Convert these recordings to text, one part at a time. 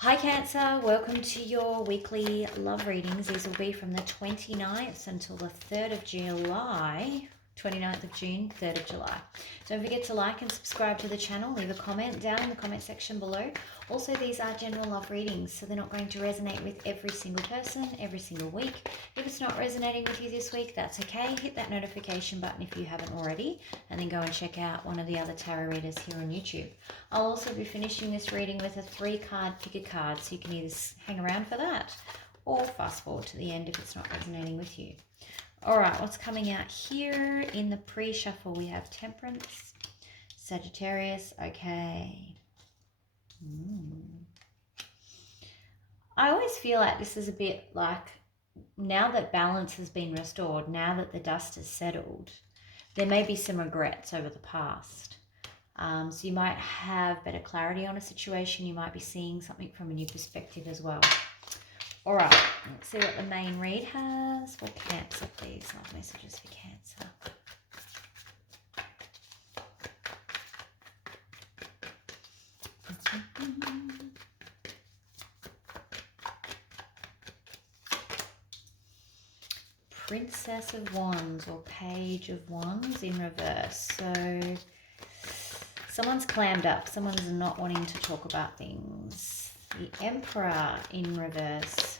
Hi Cancer, welcome to your weekly love readings. These will be from the 29th until the 3rd of July. 29th of June, 3rd of July. Don't forget to like and subscribe to the channel. Leave a comment down in the comment section below. Also, these are general love readings, so they're not going to resonate with every single person every single week. If it's not resonating with you this week, that's okay. Hit that notification button if you haven't already, and then go and check out one of the other tarot readers here on YouTube. I'll also be finishing this reading with a 3-card pick a card, so you can either hang around for that or fast forward to the end if it's not resonating with you. All right, what's coming out here in the pre-shuffle? We have Temperance, Sagittarius, okay. I always feel like this is a bit like, now that balance has been restored, now that the dust has settled, there may be some regrets over the past. So you might have better clarity on a situation. You might be seeing something from a new perspective as well. All right, let's see what the main read has for Cancer, please. Love messages for Cancer. Princess of Wands or Page of Wands in reverse. So someone's clammed up. Someone's not wanting to talk about things. The Emperor in reverse.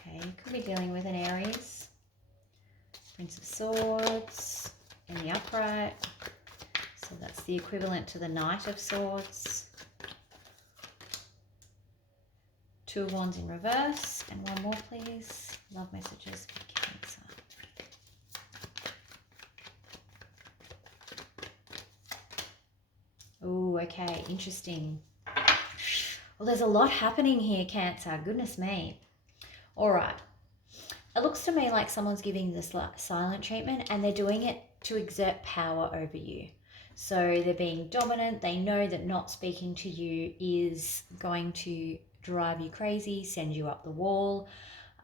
Okay, could be dealing with an Aries. Prince of Swords in the upright. So that's the equivalent to the Knight of Swords. 2 of Wands in reverse. And one more, please. Love messages for Cancer. Oh, okay, interesting. Well, there's a lot happening here, Cancer. Goodness me. All right. It looks to me like someone's giving this silent treatment and they're doing it to exert power over you. So they're being dominant. They know that not speaking to you is going to drive you crazy, send you up the wall.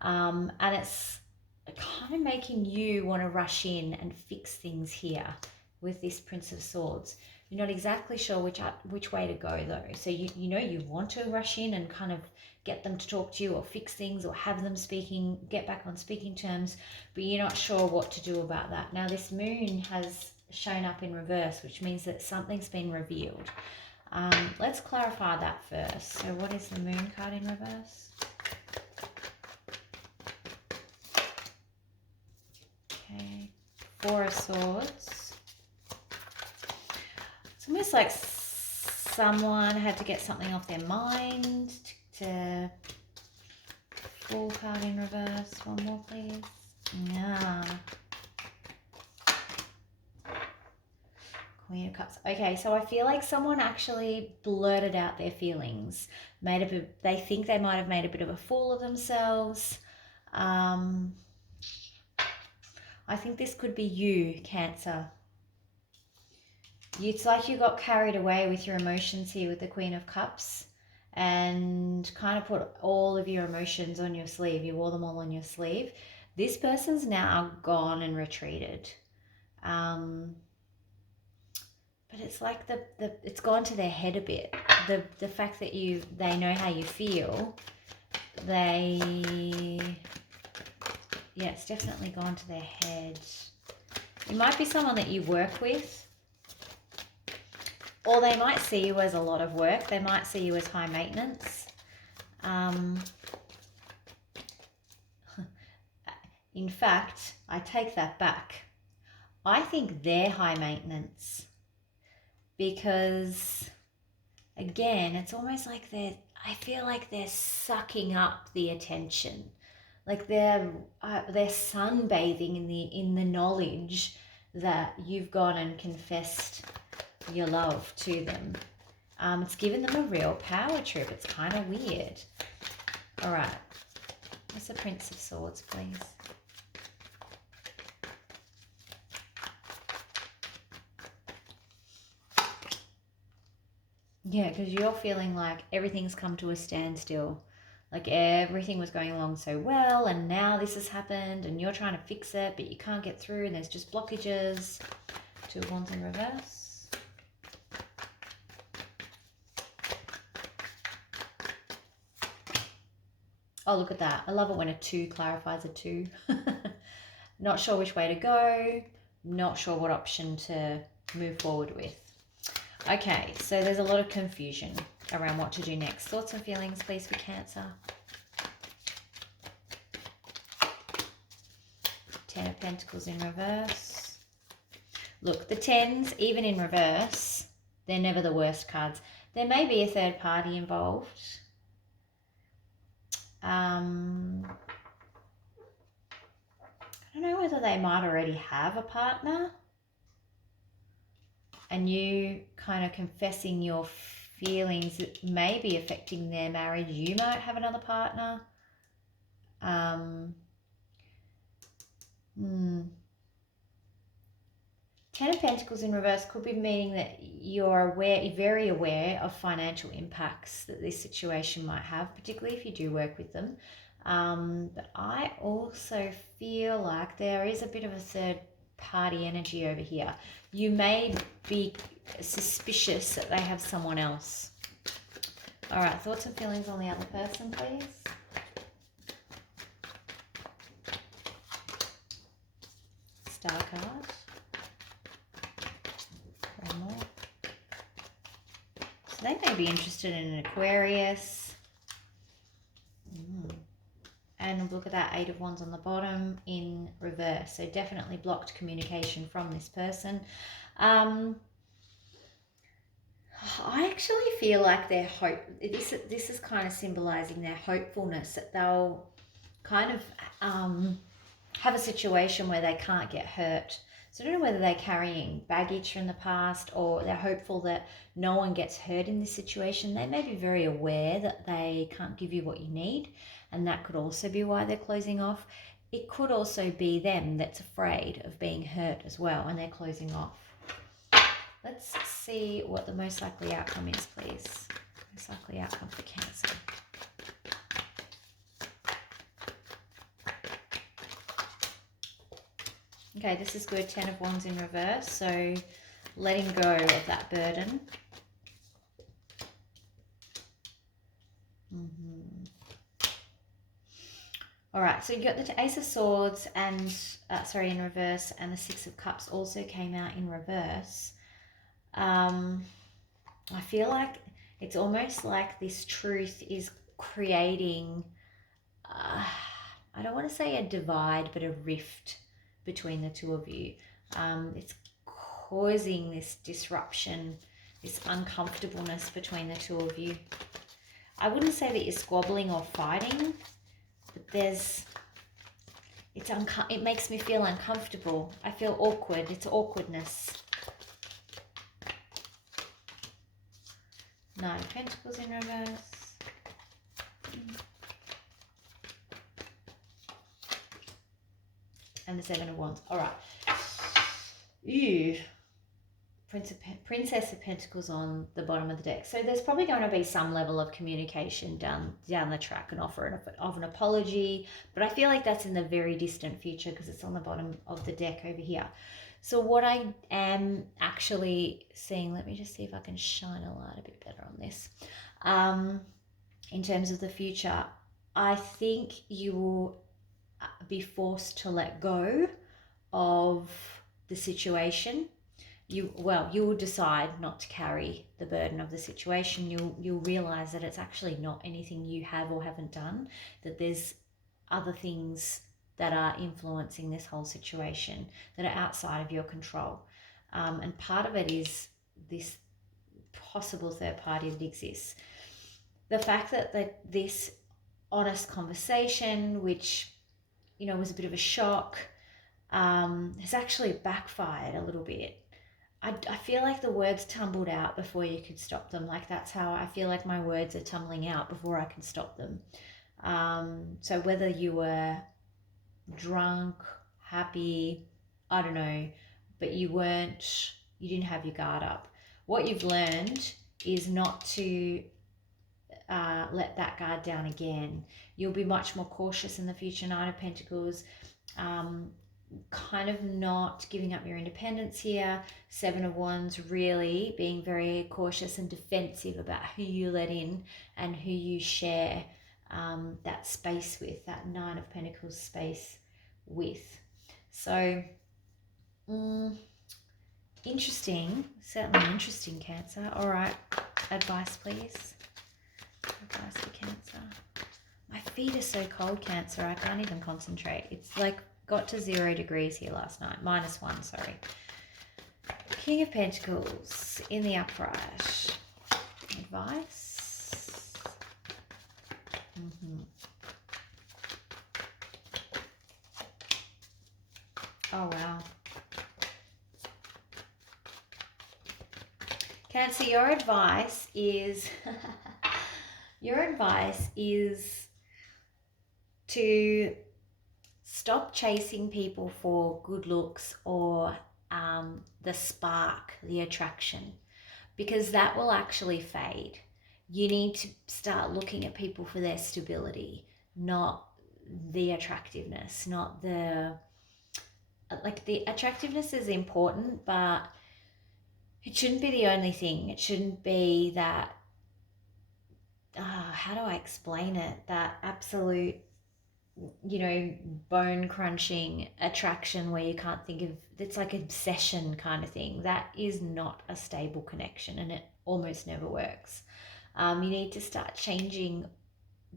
And it's kind of making you want to rush in and fix things here with this Prince of Swords. You're not exactly sure which way to go though. So you know you want to rush in and kind of get them to talk to you or fix things or have them get back on speaking terms, but you're not sure what to do about that. Now this moon has shown up in reverse, which means that something's been revealed. Let's clarify that first. So what is the moon card in reverse? Okay, 4 of Swords. It's almost like someone had to get something off their mind to 4 card in reverse. One more, please. Yeah. Queen of Cups. Okay, so I feel like someone actually blurted out their feelings. They think they might have made a bit of a fool of themselves. I think this could be you, Cancer. It's like you got carried away with your emotions here with the Queen of Cups and kind of put all of your emotions on your sleeve. You wore them all on your sleeve. This person's now gone and retreated. But it's like it's gone to their head a bit. The fact that they know how you feel, it's definitely gone to their head. It might be someone that you work with, or they might see you as a lot of work. They might see you as high maintenance. In fact, I take that back. I think they're high maintenance because, again, it's almost like I feel like they're sucking up the attention. Like they're sunbathing in the knowledge that you've gone and confessed your love to them. It's given them a real power trip. It's kind of weird. All right. What's the Prince of Swords, please? Yeah, because you're feeling like everything's come to a standstill. Like everything was going along so well and now this has happened and you're trying to fix it, but you can't get through and there's just blockages. 2 of Wands in reverse. Oh, look at that. I love it when a 2 clarifies a 2. Not sure which way to go. Not sure what option to move forward with. Okay, so there's a lot of confusion around what to do next. Thoughts and feelings, please, for Cancer. 10 of Pentacles in reverse. Look, the 10s, even in reverse, they're never the worst cards. There may be a third party involved. I don't know whether they might already have a partner and you kind of confessing your feelings that may be affecting their marriage. You might have another partner. 10 of Pentacles in reverse could be meaning that you're very aware of financial impacts that this situation might have, particularly if you do work with them. But I also feel like there is a bit of a third party energy over here. You may be suspicious that they have someone else. All right, thoughts and feelings on the other person, please. Star card. One more. So they may be interested in an Aquarius. And look at that 8 of Wands on the bottom in reverse. So definitely blocked communication from this person. I actually feel like their hope, this is kind of symbolizing their hopefulness that they'll kind of have a situation where they can't get hurt. So I don't know whether they're carrying baggage from the past or they're hopeful that no one gets hurt in this situation. They may be very aware that they can't give you what you need, and that could also be why they're closing off. It could also be them that's afraid of being hurt as well, and they're closing off. Let's see what the most likely outcome is, please. Most likely outcome for Cancer. Okay, this is good. 10 of Wands in reverse. So letting go of that burden. All right, so you got the Ace of Swords and, in reverse, and the 6 of Cups also came out in reverse. I feel like it's almost like this truth is creating, I don't want to say a divide, but a rift between the two of you. It's causing this disruption, this uncomfortableness between the two of you. I wouldn't say that you're squabbling or fighting, but it makes me feel uncomfortable. I feel awkward. It's awkwardness. 9 of Pentacles in reverse. And the 7 of Wands. All right. Ew. Princess of Pentacles on the bottom of the deck. So there's probably going to be some level of communication down the track, an offer of an apology. But I feel like that's in the very distant future because it's on the bottom of the deck over here. So what I am actually seeing, let me just see if I can shine a light a bit better on this. In terms of the future, I think you will be forced to let go of the situation. You will decide not to carry the burden of the situation. You'll realize that it's actually not anything you have or haven't done, that there's other things that are influencing this whole situation that are outside of your control. And part of it is this possible third party that exists. The fact that this honest conversation, which, was a bit of a shock, has actually backfired a little bit. I feel like the words tumbled out before you could stop them. Like, that's how I feel like my words are tumbling out before I can stop them. So whether you were drunk, happy, I don't know, but you didn't have your guard up. What you've learned is not to let that guard down again. You'll be much more cautious in the future. 9 of Pentacles, kind of not giving up your independence here. 7 of Wands, really being very cautious and defensive about who you let in and who you share that space with, that Nine of Pentacles space with. So, interesting, certainly interesting, Cancer. All right, advice, please. Advice for Cancer. My feet are so cold, Cancer. I can't even concentrate. It's like got to 0 degrees here last night. -1, sorry. King of Pentacles in the upright. Advice. Oh, wow. Cancer, your advice is to stop chasing people for good looks or the spark, the attraction, because that will actually fade. You need to start looking at people for their stability, not the attractiveness, not the, like, the attractiveness is important, but it shouldn't be the only thing. It shouldn't be that, how do I explain it? That absolute, bone crunching attraction where you can't think of, it's like obsession kind of thing. That is not a stable connection, and it almost never works. You need to start changing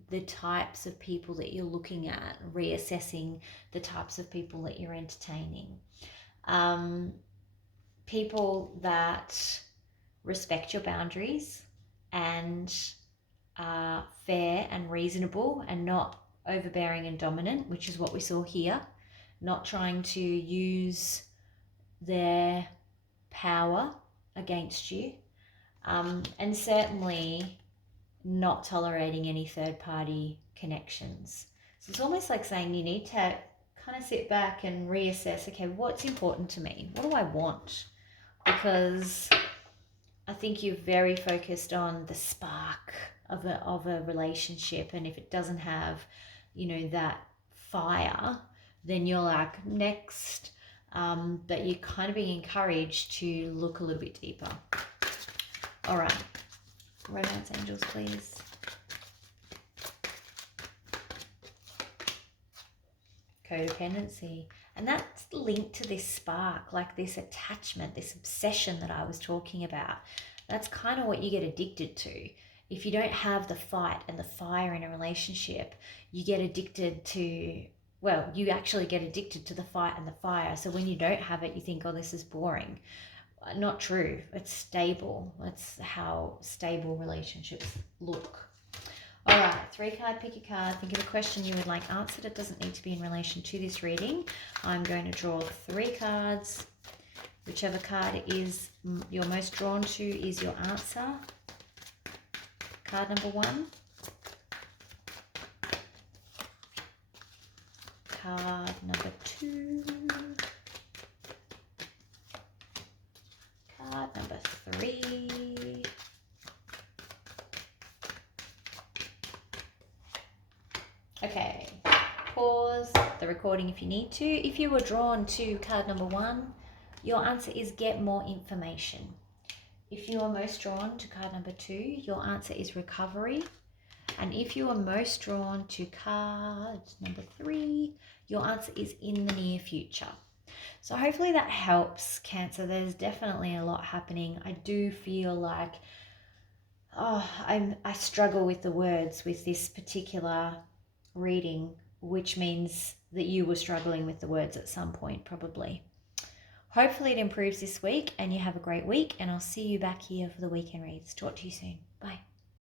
the types of people that you're looking at, reassessing the types of people that you're entertaining. People that respect your boundaries and are fair and reasonable and not overbearing and dominant, which is what we saw here. Not trying to use their power against you. And certainly not tolerating any third-party connections. So it's almost like saying you need to kind of sit back and reassess, okay, what's important to me? What do I want? Because I think you're very focused on the spark of a relationship, and if it doesn't have, that fire, then you're like, next. But you're kind of being encouraged to look a little bit deeper. All right, romance angels, please. Codependency. And that's linked to this spark, like this attachment, this obsession that I was talking about. That's kind of what you get addicted to. If you don't have the fight and the fire in a relationship, you get addicted to, well, you actually get addicted to the fight and the fire. So when you don't have it, you think, oh, this is boring. Not true. It's stable. That's how stable relationships look. All right, 3-card, pick a card. Think of a question you would like answered. It doesn't need to be in relation to this reading. I'm going to draw 3 cards. Whichever card is you're most drawn to is your answer. Card number 1. Card number 2. Card number 3. Okay, pause the recording if you need to. If you were drawn to card number 1, your answer is get more information. If you are most drawn to card number 2, your answer is recovery. And if you are most drawn to card number 3, your answer is in the near future. So hopefully that helps, Cancer. There's definitely a lot happening. I do feel like, I struggle with the words with this particular reading, which means that you were struggling with the words at some point, probably. Hopefully it improves this week and you have a great week, and I'll see you back here for the weekend reads. Talk to you soon. Bye.